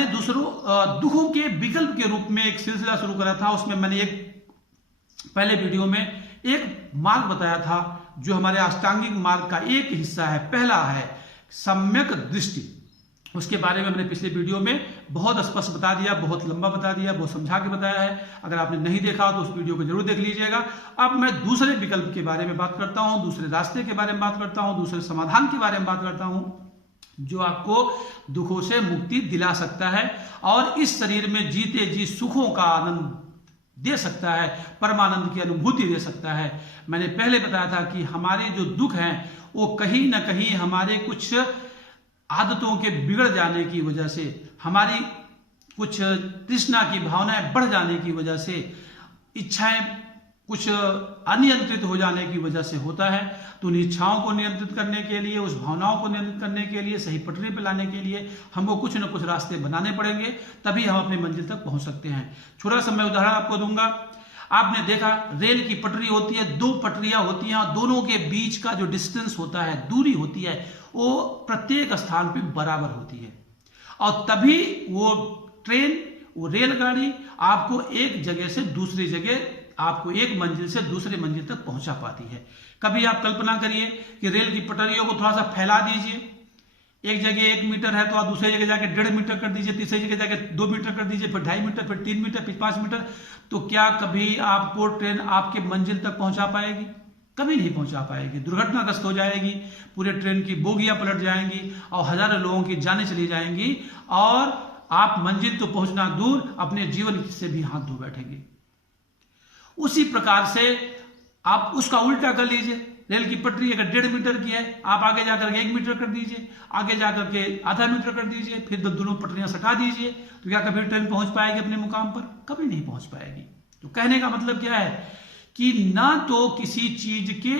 मैंने दूसरों दुखों के विकल्प के रूप में एक सिलसिला शुरू करा था। उसमें मैंने एक पहले वीडियो में एक मार्ग बताया था जो हमारे अष्टांगिक मार्ग का एक हिस्सा है। पहला है सम्यक दृष्टि। उसके बारे में मैंने पिछले वीडियो में बहुत स्पष्ट बता दिया, बहुत लंबा बता दिया, बहुत समझा के बताया है। अगर आपने नहीं देखा तो उस वीडियो को जरूर देख लीजिएगा। अब मैं दूसरे विकल्प के बारे में बात करता हूं, दूसरे रास्ते के बारे में बात करता हूं, दूसरे समाधान के बारे में बात करता हूं जो आपको दुखों से मुक्ति दिला सकता है और इस शरीर में जीते जी सुखों का आनंद दे सकता है, परमानंद की अनुभूति दे सकता है। मैंने पहले बताया था कि हमारे जो दुख हैं वो कहीं ना कहीं हमारे कुछ आदतों के बिगड़ जाने की वजह से, हमारी कुछ तृष्णा की भावनाएं बढ़ जाने की वजह से, इच्छाएं कुछ अनियंत्रित हो जाने की वजह से होता है। तो उन इच्छाओं को नियंत्रित करने के लिए, उस भावनाओं को नियंत्रित करने के लिए, सही पटरी पर लाने के लिए हमको कुछ न कुछ रास्ते बनाने पड़ेंगे, तभी हम अपनी मंजिल तक पहुंच सकते हैं। छोटा सा मैं उदाहरण आपको दूंगा। आपने देखा रेल की पटरी होती है, दो पटरियां होती हैं और दोनों के बीच का जो डिस्टेंस होता है, दूरी होती है, वो प्रत्येक स्थान पे बराबर होती है और तभी वो ट्रेन, वो रेलगाड़ी आपको एक जगह से दूसरी जगह, आपको एक मंजिल से दूसरी मंजिल तक पहुंचा पाती है। कभी आप कल्पना करिए कि रेल की पटरियों को थोड़ा सा फैला दीजिए, एक जगह 1 मीटर है तो आप दूसरी जगह जाके 1.5 मीटर कर दीजिए, तीसरी जगह जाके 2 मीटर कर दीजिए, फिर 2.5 मीटर, फिर 3 मीटर, फिर 5 मीटर। तो क्या कभी आपको ट्रेन आपके मंजिल तक पहुंचा पाएगी? कभी नहीं पहुंचा पाएगी, दुर्घटनाग्रस्त हो जाएगी, पूरे ट्रेन की बोगियां पलट जाएंगी और हजारों लोगों की जानें चली जाएंगी और आप मंजिल तो पहुंचना दूर अपने जीवन से भी हाथ धो बैठेंगे। उसी प्रकार से आप उसका उल्टा कर लीजिए। रेल की पटरी अगर 1.5 मीटर की है, आप आगे जाकर 1 मीटर कर दीजिए, आगे जाकर के आधा मीटर कर दीजिए, फिर दोनों पटरियां सटा दीजिए, तो क्या कभी ट्रेन पहुंच पाएगी अपने मुकाम पर? कभी नहीं पहुंच पाएगी। तो कहने का मतलब क्या है कि ना तो किसी चीज के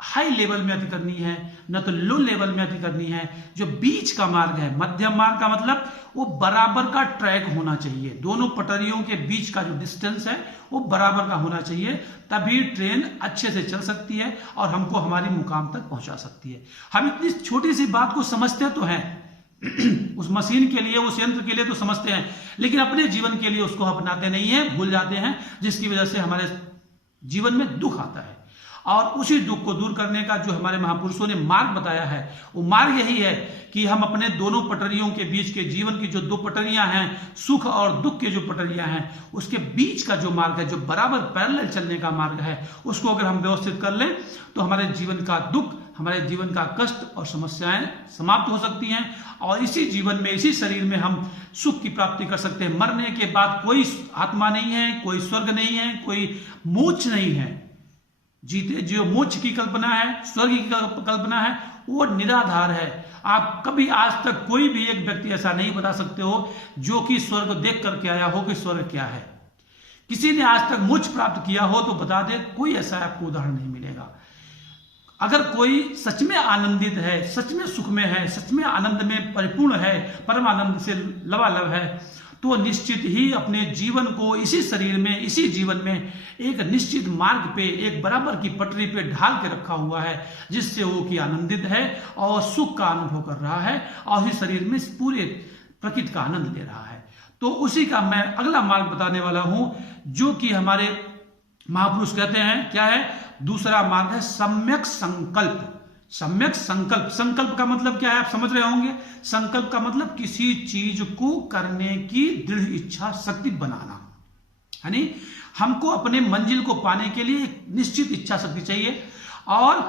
हाई लेवल में अति करनी है, ना तो लो लेवल में अति करनी है। जो बीच का मार्ग है, मध्यम मार्ग का मतलब वो बराबर का ट्रैक होना चाहिए, दोनों पटरियों के बीच का जो डिस्टेंस है वो बराबर का होना चाहिए, तभी ट्रेन अच्छे से चल सकती है और हमको हमारी मुकाम तक पहुंचा सकती है। हम इतनी छोटी सी बात को समझते तो हैं उस मशीन के लिए, उस यंत्र के लिए तो समझते हैं, लेकिन अपने जीवन के लिए उसको अपनाते नहीं है, भूल जाते हैं, जिसकी वजह से हमारे जीवन में दुख आता है। और उसी दुख को दूर करने का जो हमारे महापुरुषों ने मार्ग बताया है, वो मार्ग यही है कि हम अपने दोनों पटरियों के बीच के, जीवन की जो दो पटरियां हैं, सुख और दुख के जो पटरियां हैं, उसके बीच का जो मार्ग है, जो बराबर पैरेलल चलने का मार्ग है, उसको अगर हम व्यवस्थित कर लें तो हमारे जीवन का दुख, हमारे जीवन का कष्ट और समस्याएं समाप्त हो सकती हैं और इसी जीवन में, इसी शरीर में हम सुख की प्राप्ति कर सकते हैं। मरने के बाद कोई आत्मा नहीं है, कोई स्वर्ग नहीं है, कोई मोक्ष नहीं है। जीते जो मोक्ष की कल्पना है, स्वर्ग की कल्पना है, वो निराधार है। आप कभी आज तक कोई भी एक व्यक्ति ऐसा नहीं बता सकते हो जो कि स्वर्ग देख करके आया हो कि स्वर्ग क्या है। किसी ने आज तक मोक्ष प्राप्त किया हो तो बता दे, कोई ऐसा आपको उदाहरण नहीं मिलेगा। अगर कोई सच में आनंदित है, सच में सुख में है, सच में आनंद में परिपूर्ण है, परम आनंद से लबालब है, तो निश्चित ही अपने जीवन को इसी शरीर में, इसी जीवन में एक निश्चित मार्ग पे, एक बराबर की पटरी पे ढाल के रखा हुआ है, जिससे वो कि आनंदित है और सुख का अनुभव कर रहा है और इस शरीर में पूरे प्रकृति का आनंद ले रहा है। तो उसी का मैं अगला मार्ग बताने वाला हूं, जो कि हमारे महापुरुष कहते हैं। क्या है? दूसरा मार्ग है सम्यक संकल्प। सम्यक संकल्प, संकल्प का मतलब क्या है आप समझ रहे होंगे। संकल्प का मतलब किसी चीज को करने की दृढ़ इच्छा शक्ति बनाना, यानी हमको अपने मंजिल को पाने के लिए एक निश्चित इच्छा शक्ति चाहिए और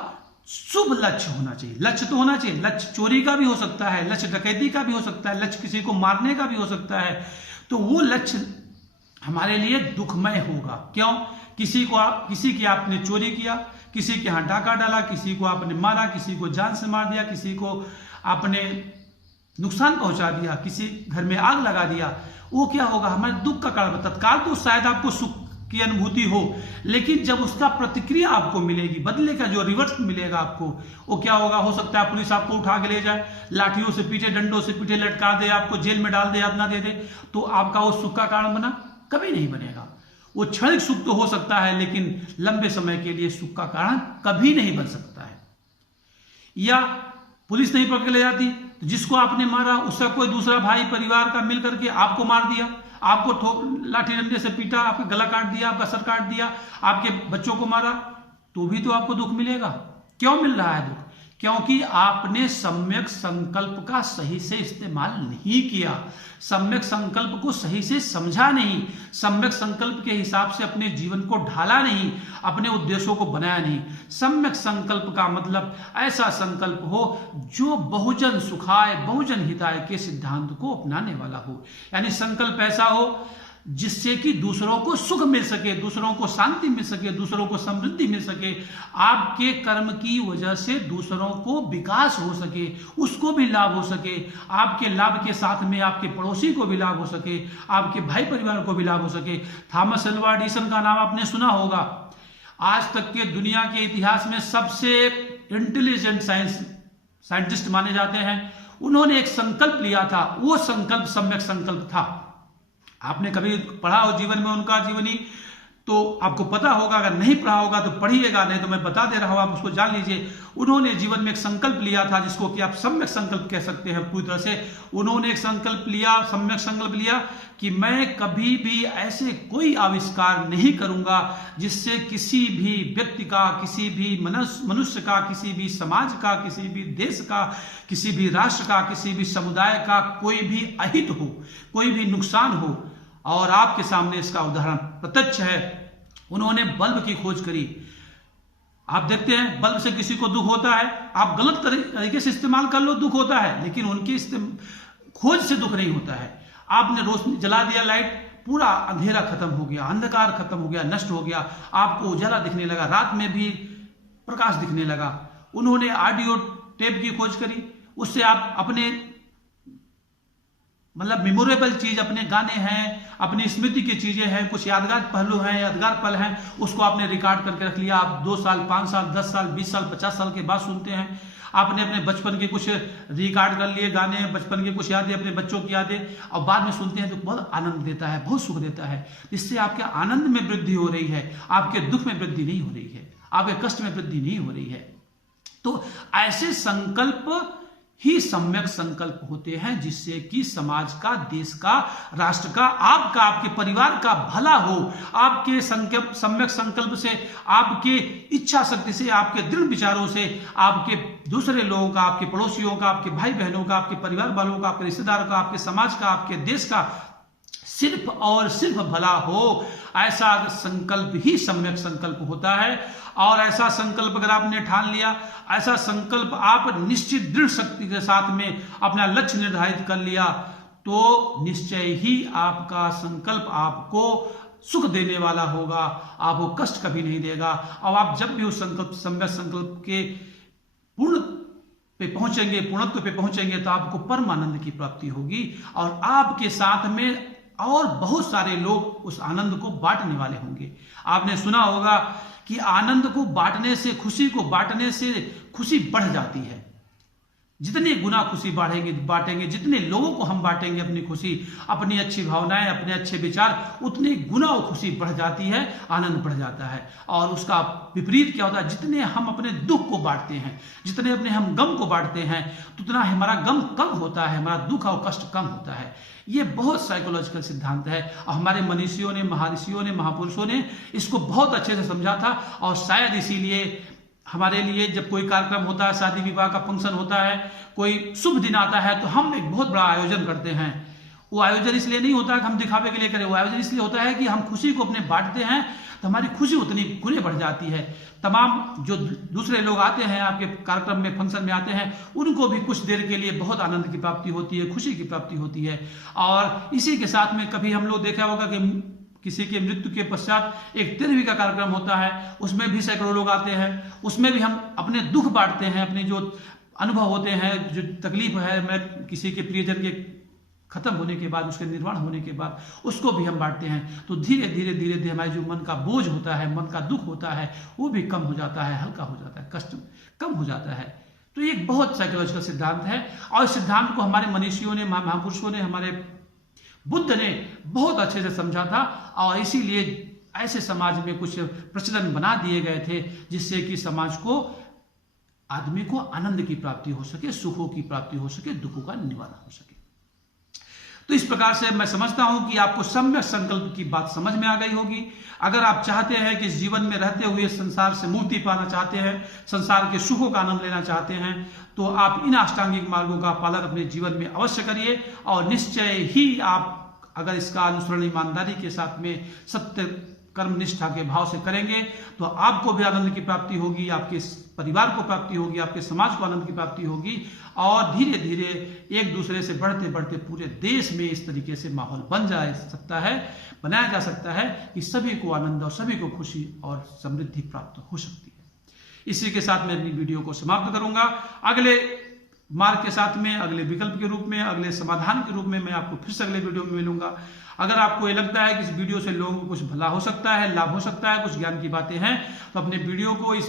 शुभ लक्ष्य होना चाहिए। लक्ष्य तो होना चाहिए, लक्ष्य चोरी का भी हो सकता है, लक्ष्य डकैती का भी हो सकता है, लक्ष्य किसी को मारने का भी हो सकता है। तो वो लक्ष्य हमारे लिए दुखमय होगा। क्यों? किसी की आपने चोरी किया, किसी के यहां डाका डाला, किसी को आपने मारा, किसी को जान से मार दिया, किसी को आपने नुकसान पहुंचा दिया, किसी घर में आग लगा दिया, वो क्या होगा? हमारे दुख का कारण। तत्काल तो शायद आपको सुख की अनुभूति हो, लेकिन जब उसका प्रतिक्रिया आपको मिलेगी, बदले का जो रिवर्स मिलेगा आपको, वो क्या होगा? हो सकता है पुलिस आपको उठा के ले जाए, लाठियों से पीटे, डंडों से पीटे, लटका दे, आपको जेल में डाल दे, यातना दे दे, तो आपका वो सुख का कारण बना? कभी नहीं बनेगा। वो क्षणिक सुख तो हो सकता है, लेकिन लंबे समय के लिए सुख का कारण कभी नहीं बन सकता है। या पुलिस नहीं पकड़ के ले जाती जिसको आपने मारा उसका कोई दूसरा भाई परिवार का मिल करके आपको मार दिया, आपको लाठी डंडे से पीटा, आपका गला काट दिया, आपका सर काट दिया, आपके बच्चों को मारा, तो भी तो आपको दुख मिलेगा। क्यों मिल रहा है दुख? क्योंकि आपने सम्यक संकल्प का सही से इस्तेमाल नहीं किया, सम्यक संकल्प को सही से समझा नहीं, सम्यक संकल्प के हिसाब से अपने जीवन को ढाला नहीं, अपने उद्देश्यों को बनाया नहीं। सम्यक संकल्प का मतलब ऐसा संकल्प हो जो बहुजन सुखाय बहुजन हिताय के सिद्धांत को अपनाने वाला हो। यानी संकल्प ऐसा हो जिससे कि दूसरों को सुख मिल सके, दूसरों को शांति मिल सके, दूसरों को समृद्धि मिल सके, आपके कर्म की वजह से दूसरों को विकास हो सके, उसको भी लाभ हो सके, आपके लाभ के साथ में आपके पड़ोसी को भी लाभ हो सके, आपके भाई परिवार को भी लाभ हो सके। थॉमस अल्वा एडिसन का नाम आपने सुना होगा। आज तक के दुनिया के इतिहास में सबसे इंटेलिजेंट साइंटिस्ट माने जाते हैं। उन्होंने एक संकल्प लिया था, वो संकल्प सम्यक संकल्प था। आपने कभी पढ़ा हो जीवन में उनका जीवनी तो आपको पता होगा, अगर नहीं पढ़ा होगा तो पढ़िएगा, नहीं तो मैं बता दे रहा हूं, आप उसको जान लीजिए। उन्होंने जीवन में एक संकल्प लिया था जिसको कि आप सम्यक संकल्प कह सकते हैं पूरी तरह से। उन्होंने एक संकल्प लिया, सम्यक संकल्प लिया कि मैं कभी भी ऐसे कोई आविष्कार नहीं करूंगा जिससे किसी भी व्यक्ति का, किसी भी मनुष्य का, किसी भी समाज का, किसी भी देश का, किसी भी राष्ट्र का, किसी भी समुदाय का कोई भी अहित हो, कोई भी नुकसान हो। और आपके सामने इसका उदाहरण प्रत्यक्ष है। उन्होंने बल्ब की खोज करी। आप देखते हैं बल्ब से किसी को दुख होता है, आप गलत तरीके से इस्तेमाल कर लो दुख होता है, लेकिन उनकी खोज से दुख नहीं होता है। आपने रोशनी जला दिया, लाइट, पूरा अंधेरा खत्म हो गया, अंधकार खत्म हो गया, नष्ट हो गया, आपको उजाला दिखने लगा, रात में भी प्रकाश दिखने लगा। उन्होंने ऑडियो टेप की खोज करी, उससे आप अपने मतलब मेमोरेबल चीज, अपने गाने हैं, अपनी स्मृति की चीजें हैं, कुछ यादगार पहलू हैं, यादगार पल हैं, उसको आपने रिकॉर्ड करके रख लिया। आप 2 साल, 5 साल, 10 साल, 20 साल, 50 साल के बाद सुनते हैं। आपने अपने बचपन के कुछ रिकॉर्ड कर लिए गाने, बचपन के कुछ यादें, अपने बच्चों की यादें, और बाद में सुनते हैं तो बहुत आनंद देता है, बहुत सुख देता है। इससे आपके आनंद में वृद्धि हो रही है, आपके दुख में वृद्धि नहीं हो रही है, आपके कष्ट में वृद्धि नहीं हो रही है। तो ऐसे संकल्प ही सम्यक संकल्प होते हैं जिससे कि समाज का, देश का, राष्ट्र का, आपका, आपके परिवार का भला हो। आपके सम्यक संकल्प से, आपके इच्छा शक्ति से, आपके दृढ़ विचारों से आपके दूसरे लोगों का, आपके पड़ोसियों का, आपके भाई बहनों का, आपके परिवार वालों का, आपके रिश्तेदारों का, आपके समाज का, आपके देश का सिर्फ और सिर्फ भला हो। ऐसा संकल्प ही सम्यक संकल्प होता है। और ऐसा संकल्प अगर आपने ठान लिया, ऐसा संकल्प आप निश्चित दृढ़ शक्ति के साथ में अपना लक्ष्य निर्धारित कर लिया, तो निश्चय ही आपका संकल्प आपको सुख देने वाला होगा, आपको कष्ट कभी नहीं देगा। और आप जब भी उस संकल्प, सम्यक संकल्प के पूर्ण पे पहुंचेंगे, पूर्णत्व पे पहुंचेंगे, तो आपको परमानंद की प्राप्ति होगी और आपके साथ में और बहुत सारे लोग उस आनंद को बांटने वाले होंगे। आपने सुना होगा कि आनंद को बांटने से, खुशी को बांटने से खुशी बढ़ जाती है। जितने गुना खुशी बांटेंगे, जितने लोगों को हम बांटेंगे अपनी खुशी, अपनी अच्छी भावनाएं, अपने अच्छे विचार, उतने गुना वो खुशी बढ़ जाती है, आनंद बढ़ जाता है। और उसका विपरीत क्या होता है, जितने हम अपने दुख को बांटते हैं, जितने अपने हम गम को बांटते हैं, उतना हमारा गम कम होता है, हमारा दुख और कष्ट कम होता है। ये बहुत साइकोलॉजिकल सिद्धांत है और हमारे मनीषियों ने, महर्षियों ने, महापुरुषों ने इसको बहुत अच्छे से समझा था। और शायद इसीलिए हमारे लिए जब कोई कार्यक्रम होता है, शादी विवाह का फंक्शन होता है, कोई शुभ दिन आता है, तो हम एक बहुत बड़ा आयोजन करते हैं। वो आयोजन इसलिए नहीं होता है कि हम दिखावे के लिए करें, वो आयोजन इसलिए होता है कि हम खुशी को अपने बांटते हैं, तो हमारी खुशी उतनी गुने बढ़ जाती है। तमाम जो दूसरे लोग आते हैं, आपके कार्यक्रम में, फंक्शन में आते हैं, उनको भी कुछ देर के लिए बहुत आनंद की प्राप्ति होती है, खुशी की प्राप्ति होती है। और इसी के साथ में कभी हम लोग देखा होगा कि किसी के मृत्यु के पश्चात एक तिरवी का कार्यक्रम होता है, उसमें भी सैकड़ों लोग आते हैं, उसमें भी हम अपने दुख बांटते हैं, अपने जो अनुभव होते हैं, जो तकलीफ है, मैं किसी के प्रियजन के खत्म होने के बाद, उसके निर्वाण होने के बाद, उसको भी हम बांटते हैं। तो धीरे धीरे धीरे धीरे हमारे जो मन का बोझ होता है, मन का दुख होता है, वो भी कम हो जाता है, हल्का हो जाता है, कष्ट कम हो जाता है। तो ये एक बहुत साइकोलॉजिकल सिद्धांत है और इस सिद्धांत को हमारे मनीषियों ने, महापुरुषों ने, हमारे बुद्ध ने बहुत अच्छे से समझा था और इसीलिए ऐसे समाज में कुछ प्रचलन बना दिए गए थे जिससे कि समाज को आदमी को आनंद की प्राप्ति हो सके, सुखों की प्राप्ति हो सके, दुखों का निवारण हो सके। तो इस प्रकार से मैं समझता हूं कि आपको सम्यक संकल्प की बात समझ में आ गई होगी। अगर आप चाहते हैं कि इस जीवन में रहते हुए संसार से मुक्ति पाना चाहते हैं, संसार के सुखों का आनंद लेना चाहते हैं, तो आप इन अष्टांगिक मार्गों का पालन अपने जीवन में अवश्य करिए। और निश्चय ही आप अगर इसका अनुसरण ईमानदारी के साथ में सत्य कर्म निष्ठा के भाव से करेंगे तो आपको भी आनंद की प्राप्ति होगी, आपके परिवार को प्राप्ति होगी, आपके समाज को आनंद की प्राप्ति होगी, और धीरे धीरे एक दूसरे से बढ़ते बढ़ते पूरे देश में इस तरीके से माहौल बनाया जा सकता है कि सभी को आनंद और सभी को खुशी और समृद्धि प्राप्त हो सकती है। इसी के साथ मैं अपनी वीडियो को समाप्त करूंगा। अगले मार्ग के साथ में, अगले विकल्प के रूप में, अगले समाधान के रूप में मैं आपको फिर से अगले वीडियो में मिलूंगा। अगर आपको ये लगता है कि इस वीडियो से लोगों को कुछ भला हो सकता है, लाभ हो सकता है, कुछ ज्ञान की बातें हैं, तो अपने इस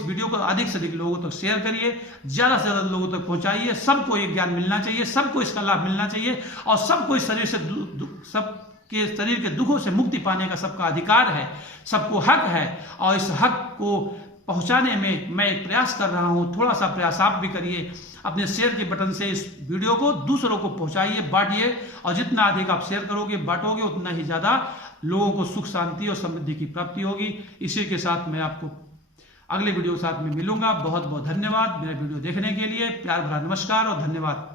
वीडियो को अधिक से अधिक लोगों तक शेयर करिए, ज्यादा से ज्यादा लोगों तक पहुंचाइए। सबको ये ज्ञान मिलना चाहिए, सबको इसका लाभ मिलना चाहिए, और सबको इस सबके शरीर के दुखों से मुक्ति पाने का सबका अधिकार है, सबको हक है। और इस हक को पहुंचाने में मैं एक प्रयास कर रहा हूं, थोड़ा सा प्रयास आप भी करिए। अपने शेयर के बटन से इस वीडियो को दूसरों को पहुंचाइए, बांटिए, और जितना अधिक आप शेयर करोगे, बांटोगे, उतना ही ज्यादा लोगों को सुख शांति और समृद्धि की प्राप्ति होगी। इसी के साथ मैं आपको अगले वीडियो के साथ में मिलूंगा। बहुत बहुत धन्यवाद मेरा वीडियो देखने के लिए। प्यार भरा नमस्कार और धन्यवाद।